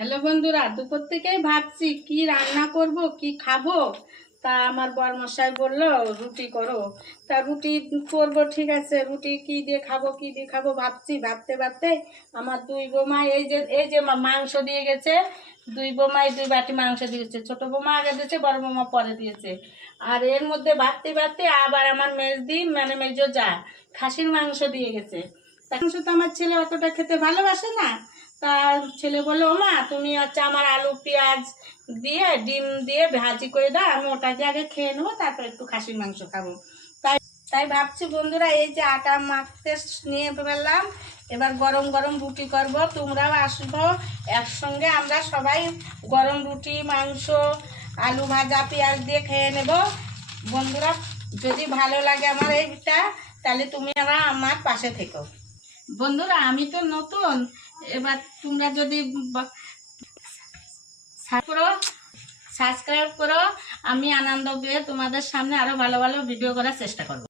Hello বন্ধুরা, দুপুর থেকেই ভাবছি কি রান্না করব, কি খাব? তা আমার বরমশাই বলল, রুটি করো। তা রুটি করব, ঠিক আছে, রুটি কি দিয়ে খাব, কি দিয়ে খাব ভাবছি। ভাবতে ভাবতে আমার দুই বোমা এই যে এই যে মাংস দিয়ে গেছে, দুই বোমাই দুই বাটি মাংস দিয়েছে। ছোট বোমা আগে দিয়েছে, বড় বোমা পরে দিয়েছে। আর এর মধ্যে ভাবতে ভাবতে আবার আমার মেজদি মানে মেজো যা, খাসির মাংস দিয়ে গেছে। মাংস তো আমার ছেলে অতটা খেতে ভালোবাসে না। তার ছেলে বলল মা তুমি হচ্ছে আমার আলু, পেঁয়াজ দিয়ে, ডিম দিয়ে ভাজি করে দাও, আমি ওটা দিয়ে আগে খেয়ে নেব, তারপর একটু খাসির মাংস খাব। তাই তাই ভাবছি বন্ধুরা, এই যে আটা মাখতে নিয়ে ফেললাম এবার গরম গরম রুটি করব, তোমরাও আসব। একসঙ্গে আমরা সবাই গরম রুটি, মাংস, আলু ভাজা, পেঁয়াজ দিয়ে খেয়ে নেব। বন্ধুরা, যদি ভালো লাগে আমার এইটা, তাহলে তুমি আমার আমার পাশে থেকো। বন্ধুরা, আমি তো নতুন। এবার তোমরা যদি সাবস্ক্রাইব করো আমি আনন্দ পেয়ে তোমাদের সামনে আরও ভালো ভালো ভিডিও করার চেষ্টা করব।